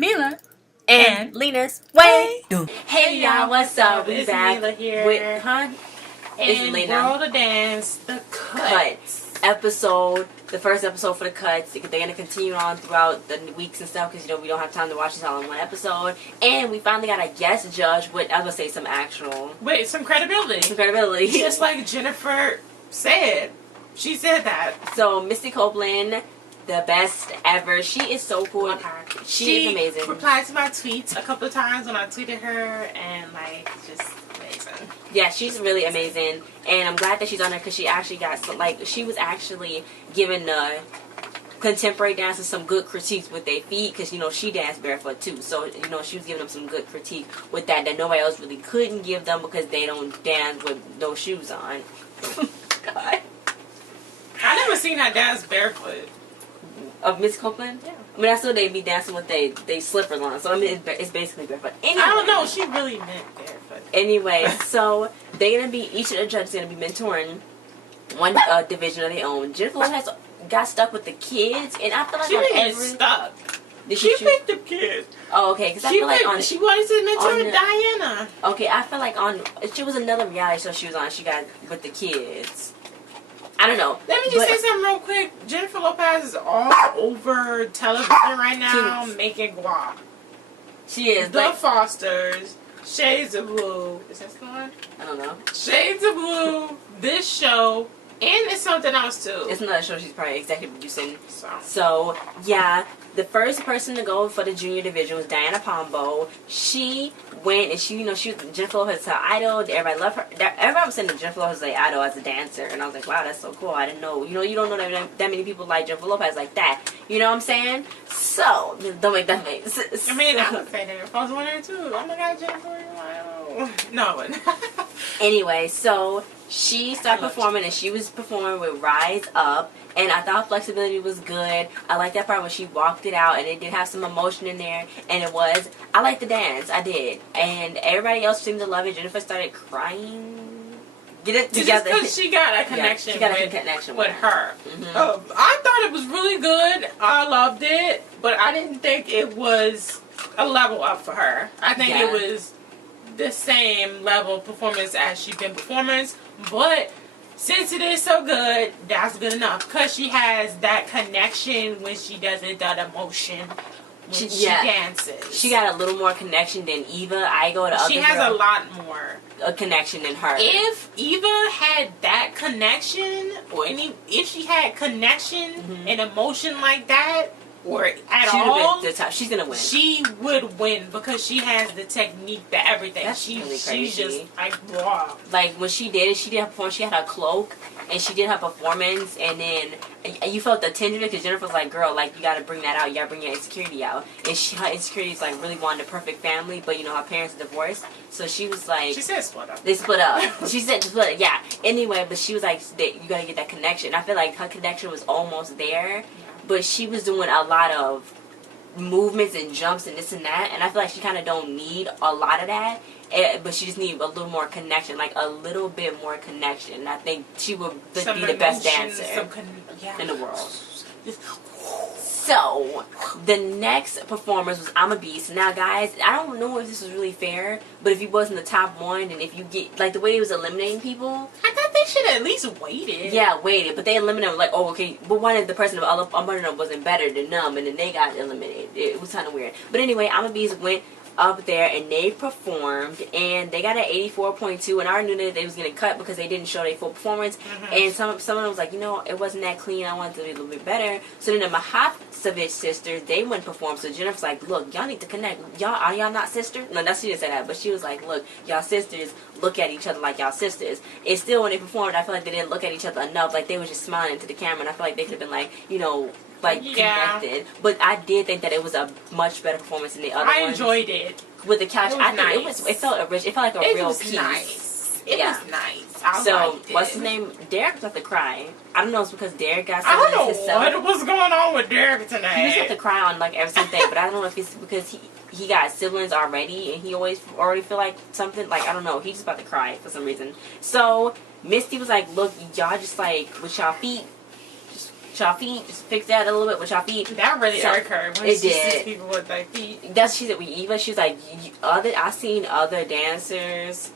Mila, and Lena's way. Hey y'all, what's up? We It's back Mila here. with And Lena. World of Dance, the cuts. Episode, the first episode for the cuts. They're gonna continue on throughout the weeks and stuff because we don't have time to watch this all in one episode. And we finally got a guest judge with, I was gonna say, some credibility. Some credibility. Just like Jennifer said. She said that. So Misty Copeland, the best ever. She is so cool. She is amazing. She replied to my tweets a couple of times when I tweeted her, and just amazing. Yeah, she's really amazing, and I'm glad that she's on there because she actually got she was actually giving the contemporary dancers some good critiques with their feet because she danced barefoot too. So she was giving them some good critique with that nobody else really couldn't give them because they don't dance with no shoes on. God. I never seen her dance barefoot. Of Miss Copeland? Yeah. I mean, I still they be dancing with they slippers on. So I mean, it's basically barefoot. Anyway, I don't know. She really meant barefoot. Anyway, so they're gonna be each of the judges gonna be mentoring one division of their own. Jennifer has got stuck with the kids, and I feel like she didn't get stuck. She picked the kids. Oh, okay. Because I feel like she wanted to mentor Diana. Okay, I feel like she was another reality show she was on. She got with the kids. I don't know. Let me just say something real quick. Jennifer Lopez is all over television right now, making guap. She is. The Fosters, Shades of Blue. Is that still on? I don't know. Shades of Blue, this show, and it's something else too. It's another show she's probably executive producing. So yeah. The first person to go for the junior division was Diana Pombo. She went and she was Jennifer Lopez her idol. Everybody loved her. Everybody was saying that Jennifer Lopez was like idol as a dancer, and I was like, wow, that's so cool. I didn't know. You don't know that many people like Jennifer Lopez like that. You know what I'm saying? So don't make that face. I mean, I would say that if I was one there too. Oh my God, Jennifer, you're my idol. No, I wouldn't. Anyway, so she started performing, and she was performing with Rise Up. And I thought flexibility was good. I liked that part when she walked it out, and it did have some emotion in there. And I liked the dance. I did. And everybody else seemed to love it. Jennifer started crying. Get it together. Just because she got a connection, with her. Mm-hmm. I thought it was really good. I loved it. But I didn't think it was a level up for her. I think it was the same level of performance as she's been performing. But since it is so good, that's good enough. Because she has that connection when she does it, that emotion when she dances. She got a little more connection than Eva. She has a lot more connection than her. If Eva had that connection, or if she had connection and emotion like that, or at all, she's gonna win. She would win because she has the technique, everything. That's really crazy. She's just like wow. Like when she did her performance. She had her cloak and she did her performance, and then you felt the tension because Jennifer was like, "Girl, like you gotta bring that out. You gotta bring your insecurity out." And her insecurity is like really wanting a perfect family, but her parents divorced, so she was like, she said split up. They split up. She said split up. Yeah. Anyway, but she was like, you gotta get that connection. I feel like her connection was almost there. But she was doing a lot of movements and jumps and this and that. And I feel like she kind of don't need a lot of that. But she just needs a little more connection. Like a little bit more connection. And I think she would be the best dancer in the world. So, the next performance was ImmaBEAST. Now, guys, I don't know if this was really fair, but if he wasn't the top one, and if you get, like, the way he was eliminating people. I thought they should have at least waited. Yeah, waited, but they eliminated, like, oh, okay, but one of the person of them wasn't better than them, and then they got eliminated. It was kind of weird. But anyway, ImmaBEAST went up there, and they performed, and they got an 84.2, and I already knew that they was getting cut because they didn't show their full performance, and some of them was like, it wasn't that clean, I wanted it to be a little bit better. So then the MsCuteZie sisters, they went and performed, so Jennifer's like, look, y'all need to connect. Are y'all not sisters? No, she didn't say that, but she was like, look, y'all sisters, look at each other like y'all sisters. And still, when they performed, I feel like they didn't look at each other enough, like they was just smiling into the camera, and I feel like they could have been like, connected. But I did think that it was a much better performance than the other ones. I enjoyed it. With the couch, I think it felt rich. It felt like a real piece. Nice. It was nice. So, what's his name? Derek was about to cry. I don't know if it's because Derek got I don't know what was going on with Derek tonight. He was about to cry on like every single thing, but I don't know if it's because he got siblings already, and he already feel like something, like, I don't know, he's just about to cry for some reason. So, Misty was like, look, y'all just like, with y'all feet, y'all feet. Just fix that a little bit with y'all feet. That really irked her when it she did. sees people with their feet. That's she said with Eva. She was like, I seen other dancers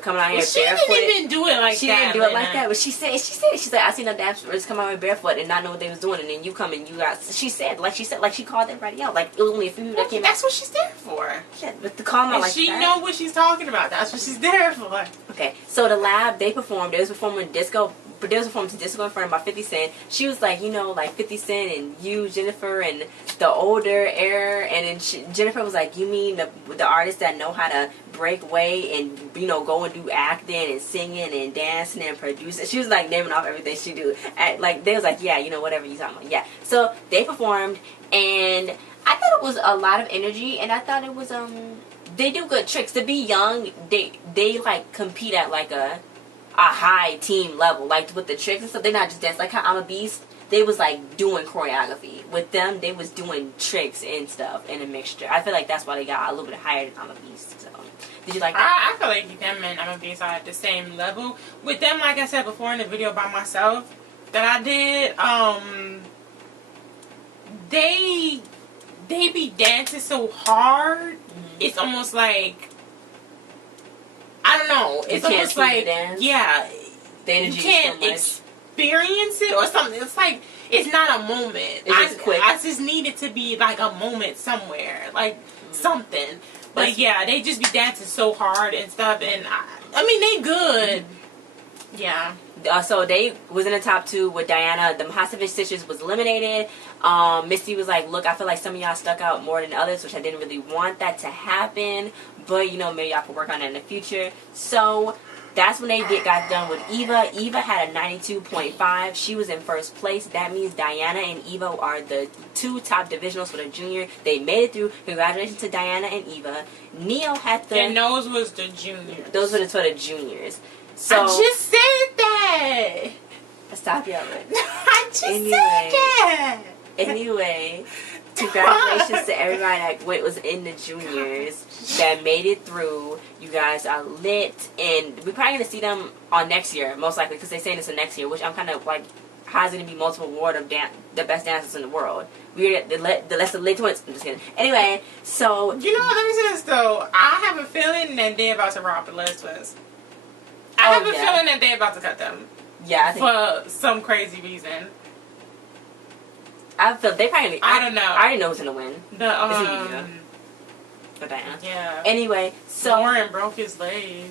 coming out here barefoot. She didn't even do it like she that. She didn't do it like that. But she's like, I seen other dancers come out here barefoot and not know what they was doing, and then you come and you got. She called everybody out. Like it was only a few that came. That's what she's there for. Yeah, but to call them out like she that. know what she's talking about. That's what she's there for. Okay, so the lab they performed. They was performing disco. But they was performing to disco in front of about 50 Cent. She was like, you know, like 50 Cent and you, Jennifer, and the older era. And then Jennifer was like, you mean the artists that know how to break away and, you know, go and do acting and singing and dancing and producing. She was like naming off everything she do. Like they was like, yeah, you know, whatever you talking about. Yeah. So they performed, and I thought it was a lot of energy, and I thought it was they do good tricks. To be young, they like compete at like a high team level, like with the tricks and stuff. They're not just dance like how ImmaBEAST. They was like doing choreography with them. They was doing tricks and stuff in a mixture. I feel like that's why they got a little bit higher than ImmaBEAST. So, did you like that? I feel like them and ImmaBEAST are at the same level. With them, like I said before in the video by myself that I did, they be dancing so hard. It's almost like, I don't know. It's almost like, yeah, the energy you can't experience it or something. It's like, it's not a moment. It's just quick. I just need it to be like a moment somewhere, like something. But yeah, they just be dancing so hard and stuff. And I mean, they good. Yeah. So they was in the top 2 with Diana. The Mahasevich Sisters was eliminated. Misty was like, look, I feel like some of y'all stuck out more than others, which I didn't really want that to happen. But, you know, maybe y'all could work on that in the future. So that's when they got done with Eva. Eva had a 92.5. She was in first place. That means Diana and Eva are the 2 top divisionals for the junior. They made it through. Congratulations to Diana and Eva. Neo had the... And those was the juniors. Those were for the juniors. So, I just said that. Stop yelling. I just said that. Anyway, congratulations to everybody that was in the juniors that made it through. You guys are lit, and we're probably gonna see them on next year, most likely, because they're saying it's the next year, which I'm kind of like, how's it gonna be multiple award of the best dancers in the world? We're the Leslie Twins. I'm just kidding. Anyway, so you know what? Let me say this though. I have a feeling that they're about to rob the Les Twins. I have a feeling that they're about to cut them. Yeah, I think for some crazy reason. I feel they probably. I don't know. I already know who's gonna win. The Diana. Yeah. Anyway, so Warren broke his leg.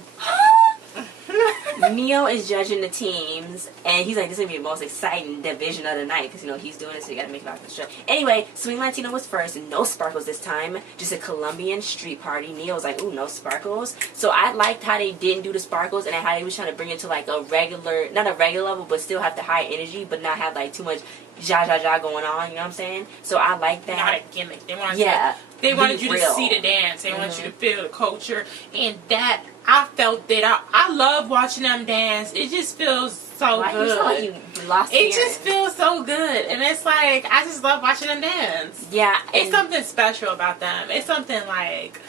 Neo is judging the teams, and he's like, this is going to be the most exciting division of the night, because, you know, he's doing it, so you got to make it out for the show. Anyway, Swing Latino was first, and no sparkles this time, just a Colombian street party. Neo was like, ooh, no sparkles. So I liked how they didn't do the sparkles, and how they was trying to bring it to, like, a regular, not a regular level, but still have the high energy, but not have, like, too much ja going on, you know what I'm saying? So I like that. Not a gimmick. They wanted they wanted you to see the dance. They wanted you to feel the culture, and that I felt that I love watching them dance. It just feels so good. You like you lost it just feels so good, and it's like I just love watching them dance. Yeah, it's something special about them. It's something like,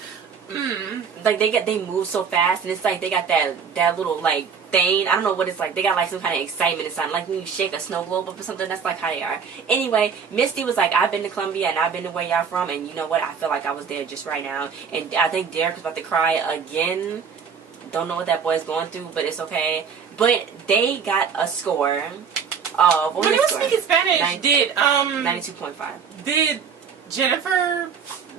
like they move so fast, and it's like they got that little like thing. I don't know what it's like. They got like some kind of excitement inside, like when you shake a snow globe up or something. That's like how they are. Anyway, Misty was like, I've been to Columbia and I've been to where y'all from, and you know what? I feel like I was there just right now. And I think Derek was about to cry again. Don't know what that boy's going through, but it's okay. But they got a score of when they were speaking Spanish, did 92.5. Did Jennifer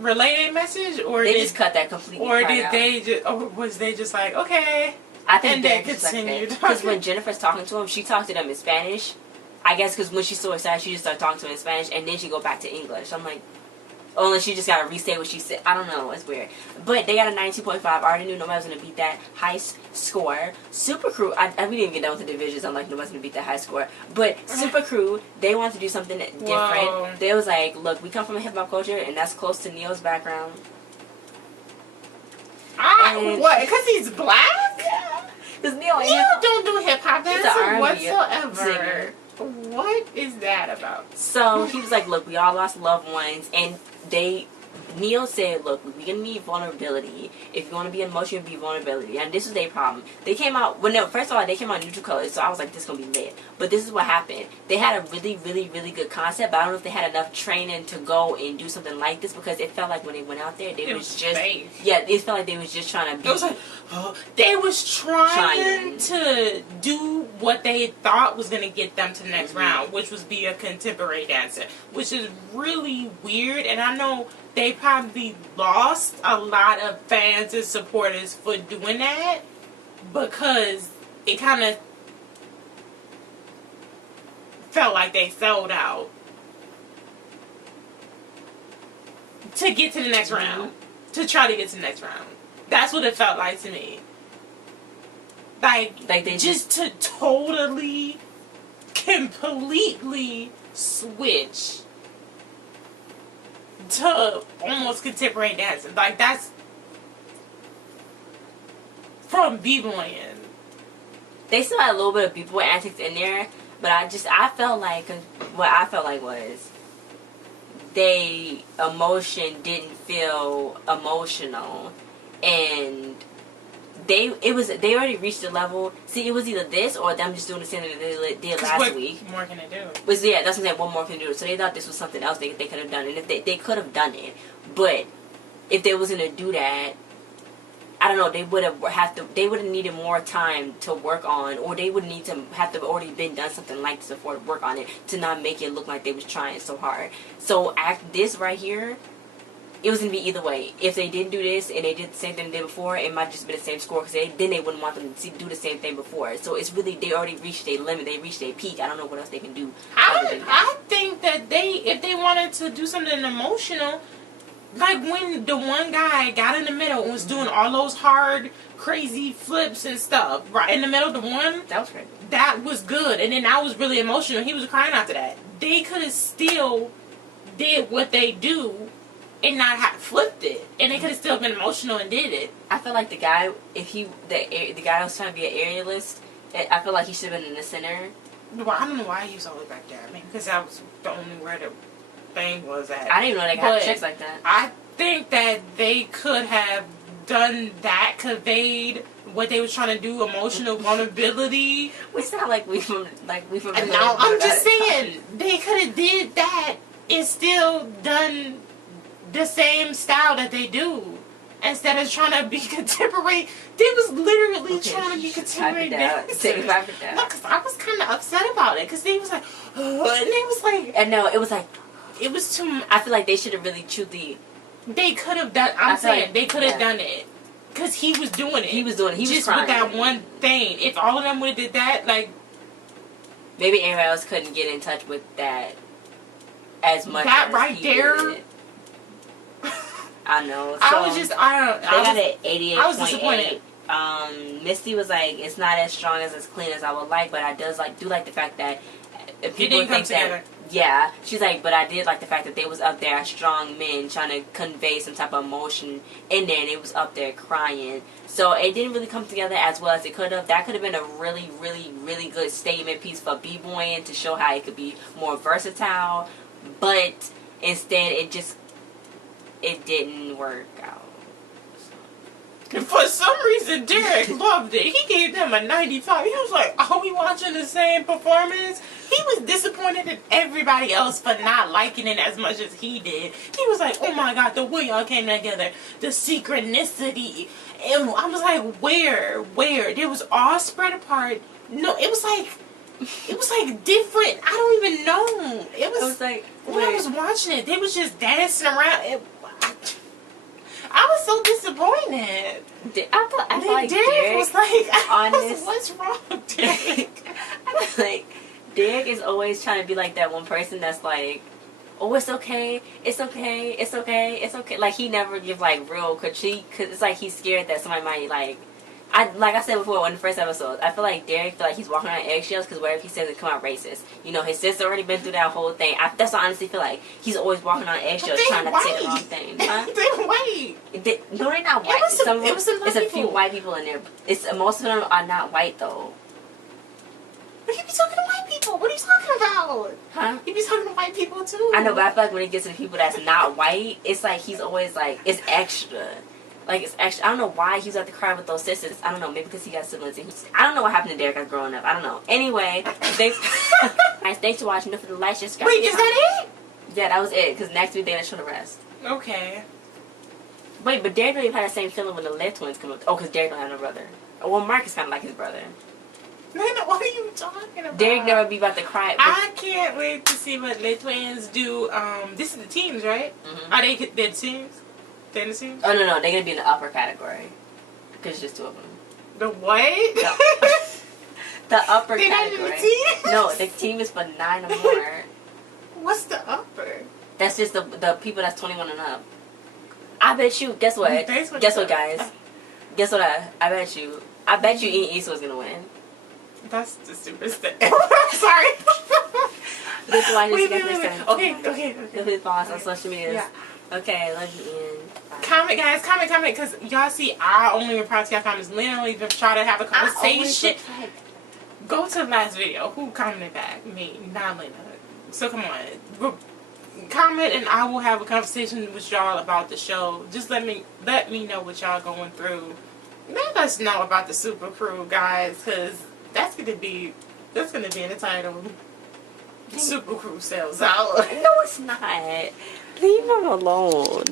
relay a message, or they just cut that completely? Or did they just? Or was they just like, okay? I think they continued because when Jennifer's talking to him, she talked to them in Spanish. I guess because when she's so excited, she just started talking to him in Spanish, and then she go back to English. I'm like, oh, unless she just got to restate what she said. I don't know. It's weird. But they got a 92.5. I already knew nobody was going to beat that high score. Super Crew, we didn't get down with the divisions. I'm like, nobody's going to beat that high score. But Super Crew, they wanted to do something different. Whoa. They was like, look, we come from a hip-hop culture, and that's close to Neo's background. What? Because he's black? Yeah. Because Neo don't do hip-hop dancing whatsoever. Singer. What is that about? So he was like, look, we all lost loved ones, and Neil said, look, we're going to need vulnerability. If you want to be emotional, be vulnerability. And this is their problem. They came out, well, no, first of all, they came out neutral colors, so I was like, this is going to be lit. But this is what happened. They had a really, really, really good concept, but I don't know if they had enough training to go and do something like this, because it felt like when they went out there, they was just, yeah, it felt like they was just trying to be. It was like, they was trying to do what they thought was going to get them to the next round, which was be a contemporary dancer, which is really weird. And I know they probably lost a lot of fans and supporters for doing that, because it kind of felt like they sold out to get to the next round, to try to get to the next round. That's what it felt like to me. Like they just to totally, completely switch to almost contemporary dancing. Like, that's from b-boying. They still had a little bit of b-boy antics in there, but I felt like, what I felt like was, they emotion didn't feel emotional, and they already reached the level. See, it was either this or them just doing the same thing that they did last week. What more can they do? Was, yeah, that's what I'm saying. What more can they do? So they thought this was something else they could have done, and if they could have done it, but if they was gonna do that, I don't know. They would have needed more time to work on, or they would need to have already been done something like this before to work on it, to not make it look like they was trying so hard. So this right here, it was going to be either way. If they didn't do this and they did the same thing they did before, it might just be the same score, because then they wouldn't want them to do the same thing before. So it's really, they already reached their limit. They reached their peak. I don't know what else they can do. I think that if they wanted to do something emotional, like when the one guy got in the middle and was doing all those hard, crazy flips and stuff, right in the middle, the one, that was crazy. That was good. And then that was really emotional. He was crying after that. They could have still did what they do and not have flipped it, and they could have still been emotional and did it. I feel like the guy, the guy that was trying to be an aerialist, I feel like he should have been in the center. Well, I don't know why he was always back there. I mean, because that was the only where the thing was at. I didn't even know they got chicks like that. I think that they could have done that, conveyed what they was trying to do, emotional vulnerability. We sound like we from. And now I'm just saying they could have did that and still done the same style that they do, instead of trying to be contemporary. They was literally trying to be contemporary dancers. No, because I was kind of upset about it, because they was like, oh, and they was like, and no, it was like, it was too. I feel like they should have really truly. They could have done. I'm saying they could have done it, because he was doing it. He was doing it. He just was with that one thing. If all of them would have did that, like, maybe everybody else couldn't get in touch with that as much. That as right he there. Did. I know. So I was just, I don't. They got an 88.8. I was disappointed. Misty was like, it's not as strong as clean as I would like, but I do like the fact that people think that. Yeah, she's like, but I did like the fact that they was up there as strong men trying to convey some type of emotion in there, and they was up there crying. So it didn't really come together as well as it could have. That could have been a really, really, really good statement piece for b-boying, to show how it could be more versatile, but instead it didn't work out. For some reason, Derek loved it. He gave them a 95. He was like, are we watching the same performance? He was disappointed in everybody else for not liking it as much as he did. He was like, oh my God, the way y'all came together, the synchronicity. And I was like, where? They was all spread apart. No, it was like different. I don't even know. It was like, when I was watching it, they was just dancing around. I was so disappointed. I feel like Derek was like, honest. What's wrong, Derek? I feel like Derek is always trying to be like that one person that's like, oh, it's okay, it's okay, it's okay, it's okay. Like, he never gives like real critique, because it's like he's scared that somebody might like I said before in the first episode, I feel like Derek he's walking on eggshells, because whatever he says it come out racist. You know, his sister already been through that whole thing. That's what I honestly feel like. He's always walking on eggshells trying to say the wrong thing. Huh? They're white. No, they're not white. It's a few white people in there. Most of them are not white though. But he be talking to white people. What are you talking about? Huh? He be talking to white people too. I know, but I feel like when it gets to the people that's not white, it's like he's always like, it's extra. Like, it's extra. I don't know why he was at the cry with those sisters. I don't know. Maybe because he got siblings. I don't know what happened to Derek as growing up. I don't know. Anyway, thanks. Guys, thanks for watching. For the lights just got. Wait, is that it? Yeah, that was it. Because next week they're gonna show the rest. Okay. Wait, but Derek don't even have the same feeling when the Lead twins come up. Oh, because Derek don't have no brother. Well, Mark is kind of like his brother. Nana, what are you talking about? Derek never be about to cry. I can't wait to see what the twins do. This is the teams, right? Mm-hmm. Are they the teams? They're in the teams? Oh, no, they're going to be in the upper category. Because it's just two of them. The what? The upper They're category. not in the team? No, the team is for 9 or more. What's the upper? That's just the people that's 21 and up. I bet you, guess what? Guess what, guys? Guess what I bet you? I bet you Ian Eastwood's going to win. That's the stupidest thing. Sorry. This is why Wait. Okay. Please follow us on social media. Yeah. Okay, love you, Ian. Bye. Comment, guys. Comment. Because y'all see, I only reply to y'all comments. Lena don't even try to have a conversation. Go to the last video. Who commented back? Me, not Lena. So come on. Comment and I will have a conversation with y'all about the show. Just let me know what y'all going through. Let us know about the Super Crew, guys, because that's gonna be in the title. Super Crew sells out. No, it's not. Leave him alone.